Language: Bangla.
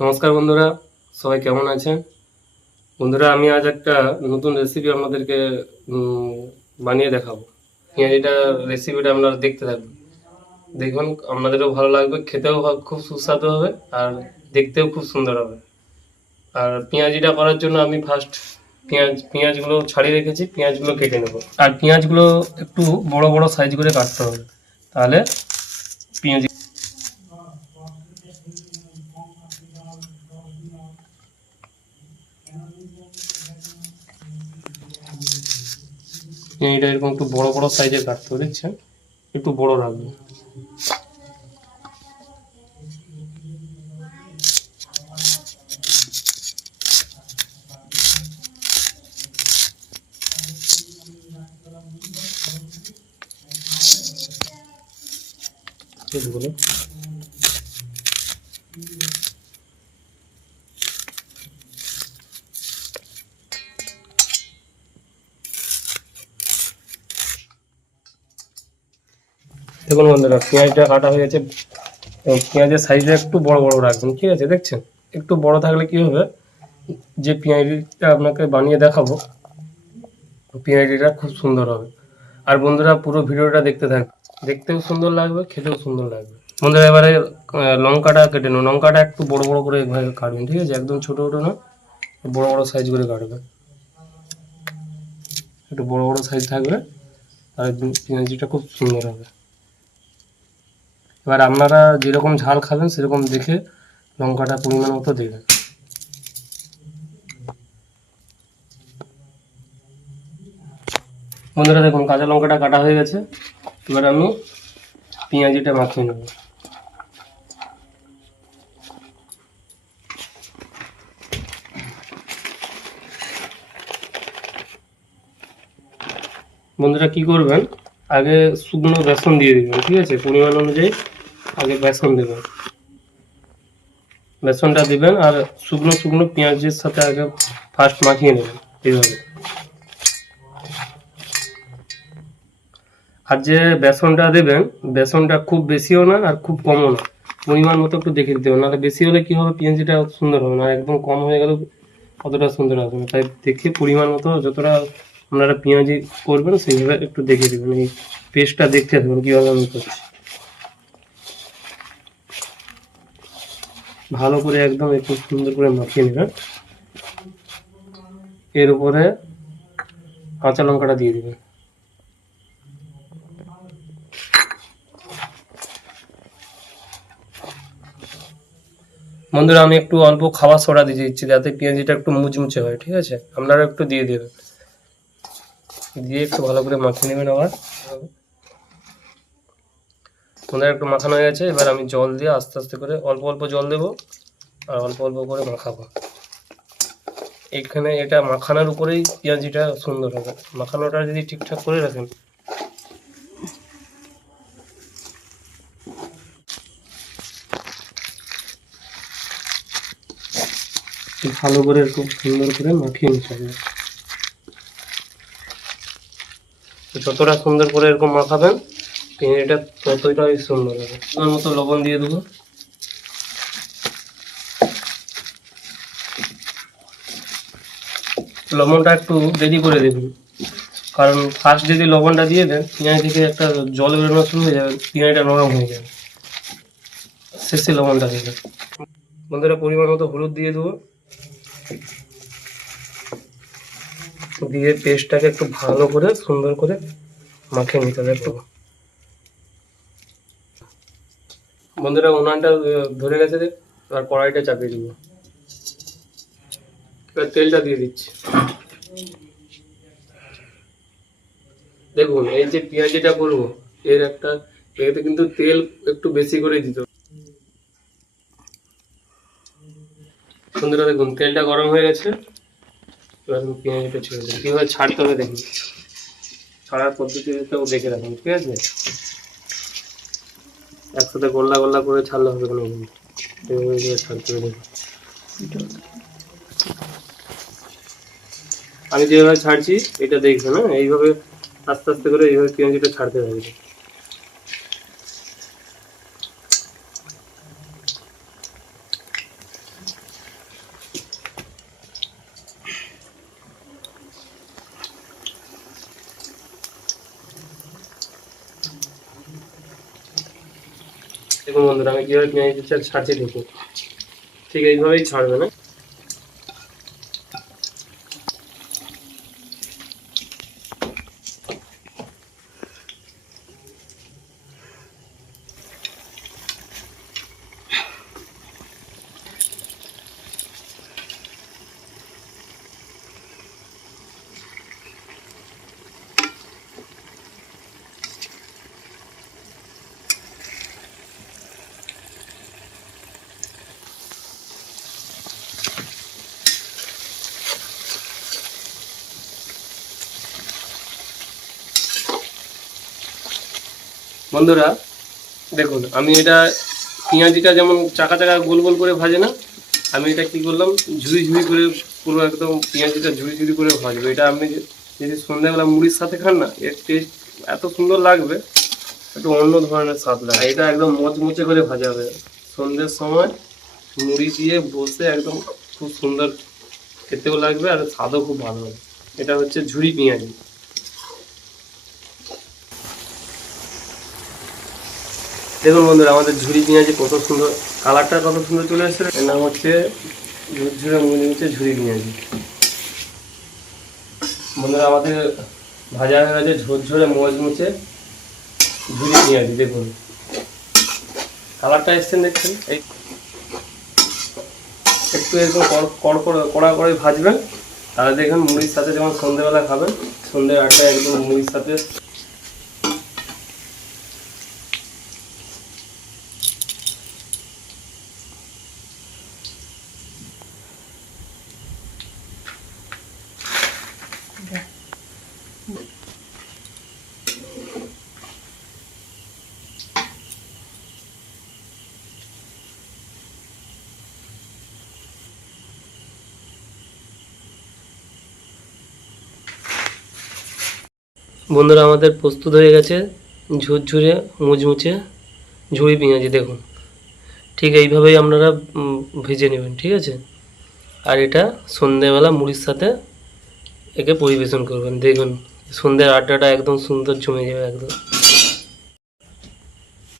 নমস্কার বন্ধুরা, সবাই কেমন আছেন? বন্ধুরা, আমি আজ একটা নতুন রেসিপি আপনাদেরকে উম, বানিয়ে দেখাবো। এটা রেসিপিটা আপনারা দেখতে থাকবেন, দেখুন আপনাদেরও ভালো লাগবে, খেতেও খুব সুস্বাদু হবে আর দেখতেও খুব সুন্দর হবে। আর পেঁয়াজিটা করার জন্য আমি ফার্স্ট পেঁয়াজগুলো ছাড়িয়ে রেখেছি, পেঁয়াজগুলো কেটে নেব। আর পেঁয়াজগুলো একটু বড় বড় সাইজ করে কাটতে হবে, তাহলে পেঁয়াজ পেঁয়াজটা এরকম একটু বড় বড় সাইজের কাটতে হবে, দেখছেন? একটু বড় রাখবো। এগুলো দেখুন বন্ধুরা, পেঁয়াজটা কাটা হয়ে গেছে। পেঁয়াজের সাইজটা একটু বড় বড় রাখবেন, ঠিক আছে? দেখছেন, একটু বড় থাকলে কি হবে, যে পেঁয়াজিটা আপনাকে বানিয়ে দেখাবো, পেঁয়াজিটা খুব সুন্দর হবে। আর বন্ধুরা, পুরো ভিডিওটা দেখতে থাকবে, দেখতেও সুন্দর লাগবে, খেতেও সুন্দর লাগবে। বন্ধুরা, এবারে লঙ্কাটা কেটে নেব। লঙ্কাটা একটু বড় বড় করে এভাবে কাটবেন, ঠিক আছে? একদম ছোট ছোট না, বড় বড় সাইজ করে কাটবেন। একটু বড় বড় সাইজ থাকবে আর পেঁয়াজিটা খুব সুন্দর হবে। এবার আপনারা যেরকম ঝাল খাবেন সেরকম দেখে লঙ্কাটা পরিমাণ মতো দেবেন। বন্ধুরা দেখুন, কাঁচা লঙ্কাটা কাটা হয়ে গেছে। এবার আমি পেঁয়াজিটা মাখিয়ে নেব। বন্ধুরা কি করবেন, আগে শুকনো বেসন দিয়ে দিবেন, ঠিক আছে? পরিমাণ অনুযায়ী আগে বেসন দেবেন, বেসনটা দিবেন আর শুকনো শুকনো পেঁয়াজের সাথে আগে ফার্স্ট মাখিয়ে নেবেন এইভাবে। আর যে বেসনটা দেবেন, বেসনটা খুব বেশিও না আর খুব কমও না, পরিমাণ মতো একটু দেখে দিতে হবে, নাহলে বেশি হলে কি হবে, পেঁয়াজিটা সুন্দর হবে না, একদম কম হয়ে গেলে অতটা সুন্দর আসবে না। তাই দেখে পরিমাণ মতো যতটা আপনারা পেঁয়াজি করবেন সেইভাবে একটু দেখে দেবেন। এই পেস্টটা দেখতে থাকবেন কীভাবে আমি করছি। ভালো করে একদম একটু সুন্দর করে মাখিয়ে নেবেন। এর উপরে কাঁচা লঙ্কাটা দিয়ে দেবেন। বন্ধুরা, আমি একটু অল্প খাবার সোডা দিয়ে দিচ্ছি যাতে পেঁয়াজিটা একটু মুচমুচে হয়, ঠিক আছে? আপনারা একটু দিয়ে দেবেন, দিয়ে একটু ভালো করে মাখিয়ে নেবেন। আবার বন্ধুরা, একটু মাখানো হয়ে গেছে। এবার আমি জল দিয়ে আস্তে আস্তে করে অল্প অল্প জল দেবো আর অল্প অল্প করে মাখাবো। এখানে এটা মাখানোর উপরেই পেঁয়াজিটা সুন্দর হবে, মাখানোটা যদি ঠিকঠাক করে রাখেন। ভালো করে খুব সুন্দর করে মাখিয়ে নিতে হবে। যতটা সুন্দর করে এরকম মাখাবেন পেঁয়াজিটা ততটাই সুন্দর হবে। আমার মতো লবণ দিয়ে দেবো। লবণটা একটু দেরি করে দেবেন, কারণ ফার্স্ট যদি লবণটা দিয়ে দেন পেঁয়াজ থেকে একটা জল বেরোনো শুরু হয়ে যাবে, পেঁয়াজটা নরম হয়ে যাবে। শেষে লবণটা দেবেন। বন্ধুরা, পরিমাণ মতো হলুদ দিয়ে দেবো, দিয়ে পেস্টটাকে একটু ভালো করে সুন্দর করে মাখিয়ে নিতে হবে একটু। বন্ধুরা, উনানটা ধরে গেছে, আর কড়াইটা চাপিয়ে দিব। এবার তেলটা দিয়ে দিচ্ছি। দেখুন, এই যে পেঁয়াজিটা করবো, এর একটা এতে কিন্তু তেল একটু বেশি করে দিতে হবে। বন্ধুরা দেখুন, তেলটা গরম হয়ে গেছে। এবার আমি পেঁয়াজিটা ছেড়ে দিই, কীভাবে ছাড়তে হবে দেখুন, ছাড়ার পদ্ধতিটাও দেখে রাখুন, ঠিক আছে? একসাথে গোল্লা গোল্লা করে ছাড়লে হবে কোনো, এইভাবে ছাড়তে হবে। আমি যেভাবে ছাড়ছি এটা দেখবেন, হ্যাঁ? এইভাবে আস্তে আস্তে করে এইভাবে পেঁয়াজিটা ছাড়তে থাকবে। দেখুন বন্ধুরা আমি কীভাবে পেঁয়াজটা ছাড়ছি দেখুন, ঠিক এইভাবেই ছাড়বে না। বন্ধুরা দেখুন আমি এটা পেঁয়াজিটা যেমন চাকা চাকা গোল গোল করে ভাজে না, আমি এটা কি করলাম ঝুড়ি ঝুড়ি করে পুরো একদম পেঁয়াজিটা ঝুড়ি ঝুড়ি করে ভাজবো। এটা আপনি যদি সন্ধ্যাবেলা মুড়ির সাথে খান না, এর টেস্ট এত সুন্দর লাগবে, একটু অন্য ধরনের স্বাদ লাগে। এটা একদম মচমচে করে ভাজা হবে, সন্ধ্যের সময় মুড়ি দিয়ে বসে একদম খুব সুন্দর খেতেও লাগবে আর স্বাদও খুব ভালো হবে। এটা হচ্ছে ঝুড়ি পেঁয়াজি। দেখুন বন্ধুরা আমাদের ঝুড়ি পেঁয়াজি কত সুন্দর, কালারটা কত সুন্দর চলে এসেছে। এর নাম হচ্ছে ঝুরঝুরে মুড়ি ঝুড়ি পেঁয়াজি। বন্ধুরা আমাদের ভাজা হয়ে গেছে ঝরঝরে মচমুচে ঝুড়ি পেঁয়াজি। দেখুন কালারটা এসছেন দেখছেন, এই একটু এরকম কড়া করে ভাজবেন, তাহলে দেখুন মুড়ির সাথে যখন সন্ধ্যেবেলা খাবেন, সন্ধ্যের আটটায় একদম মুড়ির সাথে। বন্ধুরা আমাদের প্রস্তুত হয়ে গেছে ঝুরঝুরে মুচমুচে ঝুড়ি পেঁয়াজি। দেখুন ঠিক এইভাবেই আপনারা ভেজে নেবেন, ঠিক আছে। আর এটা সন্ধ্যেবেলা মুড়ির সাথে একে পরিবেশন করবেন। দেখুন সন্ধ্যের আড্ডাটা একদম সুন্দর জমে যাবে একদম।